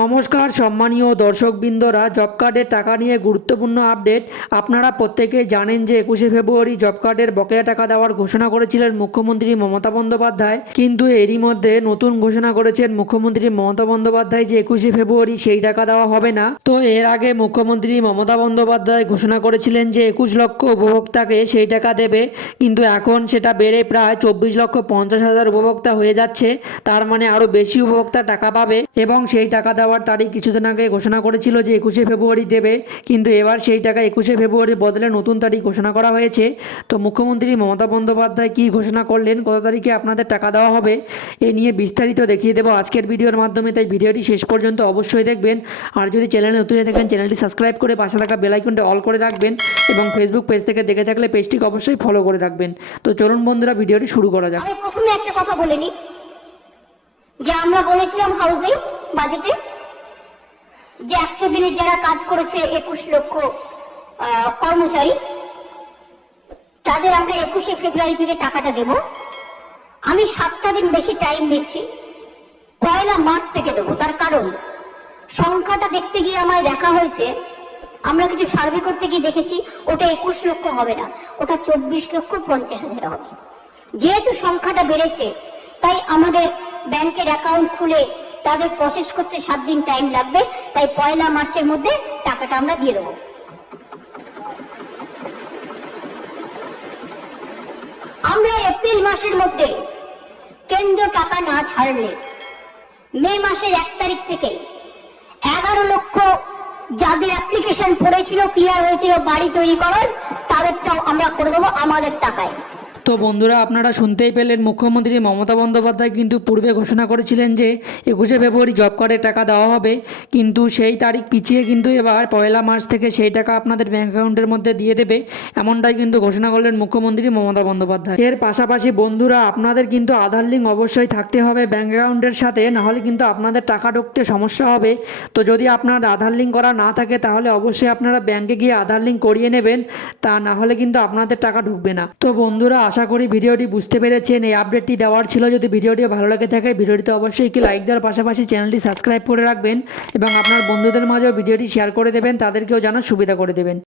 নমস্কার সম্মানীয় দর্শকবৃন্দরা, জব কার্ডের টাকা নিয়ে গুরুত্বপূর্ণ আপডেট। আপনারা প্রত্যেকেই জানেন যে 21শে ফেব্রুয়ারি জব কার্ডের বকেয়া টাকা দেওয়ার ঘোষণা করেছিলেন মুখ্যমন্ত্রী মমতা বন্দ্যোপাধ্যায়। কিন্তু এরই মধ্যে নতুন ঘোষণা করেছেন মুখ্যমন্ত্রী মমতা বন্দ্যোপাধ্যায় যে 21শে ফেব্রুয়ারি সেই টাকা দেওয়া হবে না। তো এর আগে মুখ্যমন্ত্রী মমতা বন্দ্যোপাধ্যায় ঘোষণা করেছিলেন যে 21 লক্ষ উপভোক্তাকে সেই টাকা দেবে, কিন্তু এখন সেটা বেড়ে প্রায় 24,50,000 উপভোক্তা হয়ে যাচ্ছে। তার মানে আরও বেশি উপভোক্তা টাকা পাবে এবং সেই টাকা দেওয়ার তারিখ কিছুদিন আগে ঘোষণা করেছিল যে 21শে ফেব্রুয়ারি দেবে, কিন্তু এবার সেই টাকা 21শে ফেব্রুয়ারির বদলে নতুন তারিখ ঘোষণা করা হয়েছে। তো মুখ্যমন্ত্রী মমতা বন্দ্যোপাধ্যায় কী ঘোষণা করলেন, কত তারিখে আপনাদের টাকা দেওয়া হবে, এ নিয়ে বিস্তারিত দেখিয়ে দেবো আজকের ভিডিওর মাধ্যমে। তাই ভিডিওটি শেষ পর্যন্ত অবশ্যই দেখবেন। আর যদি চ্যানেলে নতুন হয়ে থাকেন চ্যানেলটি সাবস্ক্রাইব করে পাশে থাকা বেল আইকনটি অল করে রাখবেন এবং ফেসবুক পেজ থেকে দেখে থাকলে পেজটিকে অবশ্যই ফলো করে রাখবেন। তো চলুন বন্ধুরা, ভিডিওটি শুরু করা যাক। আমি প্রথমে একটা কথা বলে নিই যে আমরা বলেছিলাম হাউজিং বাজেটে যে 100 দিনের যারা কাজ করেছে 21 লক্ষ কর্মচারী, তাদের আমরা 21শে ফেব্রুয়ারি থেকে টাকাটা দেব। আমি 7টা দিন বেশি টাইম দিচ্ছি, 1 মার্চ থেকে দেবো। তার কারণ সংখ্যাটা দেখতে গিয়ে আমায় দেখা হয়েছে, আমরা কিছু সার্ভে করতে গিয়ে দেখেছি ওটা 21 লক্ষ হবে না, ওটা 24,50,000 হবে। যেহেতু সংখ্যাটা বেড়েছে তাই আমাদের ব্যাংকের অ্যাকাউন্ট খুলে তাদের প্রসেস করতে 7 দিন টাইম লাগবে। তাই 1 মার্চের মধ্যে টাকাটা আমরা দিয়ে দেবো। আমরা এপ্রিল মাসের মধ্যে কেন্দ্র টাকা না ছাড়লে মে মাসের 1 তারিখ থেকে 11 লক্ষ যাদের অ্যাপ্লিকেশন পড়েছিল, ক্লিয়ার হয়েছিল বাড়ি তৈরি করার, তাদেরটাও আমরা করে দেবো আমাদের টাকায়। তো বন্ধুরা, আপনারা শুনতেই পেলেন, মুখ্যমন্ত্রী মমতা বন্দ্যোপাধ্যায় কিন্তু পূর্বে ঘোষণা করেছিলেন যে 21শে ফেব্রুয়ারি জব কার্ডের টাকা দেওয়া হবে, কিন্তু সেই তারিখ পিছিয়ে কিন্তু এবার 1 মার্চ থেকে সেই টাকা আপনাদের ব্যাঙ্ক অ্যাকাউন্টের মধ্যে দিয়ে দেবে, এমনটাই কিন্তু ঘোষণা করলেন মুখ্যমন্ত্রী মমতা বন্দ্যোপাধ্যায়। এর পাশাপাশি বন্ধুরা, আপনাদের কিন্তু আধার লিঙ্ক অবশ্যই থাকতে হবে ব্যাঙ্ক অ্যাকাউন্টের সাথে, নাহলে কিন্তু আপনাদের টাকা ঢুকতে সমস্যা হবে। তো যদি আপনার আধার লিঙ্ক করা না থাকে তাহলে অবশ্যই আপনারা ব্যাঙ্কে গিয়ে আধার লিঙ্ক করিয়ে নেবেন, তা না হলে কিন্তু আপনাদের টাকা ঢুকবে না। তো বন্ধুরা, আশা করি ভিডিওটি বুঝতে পেরেছেন। এই আপডেটটি দেওয়ার ছিল। যদি ভিডিওটি ভালো লাগে থাকে ভিডিওটিতে অবশ্যই একটি লাইক দেওয়ার পাশাপাশি চ্যানেলটি সাবস্ক্রাইব করে রাখবেন এবং আপনার বন্ধুদের মাঝেও ভিডিওটি শেয়ার করে দেবেন, তাদেরকেও জানার সুবিধা করে দেবেন।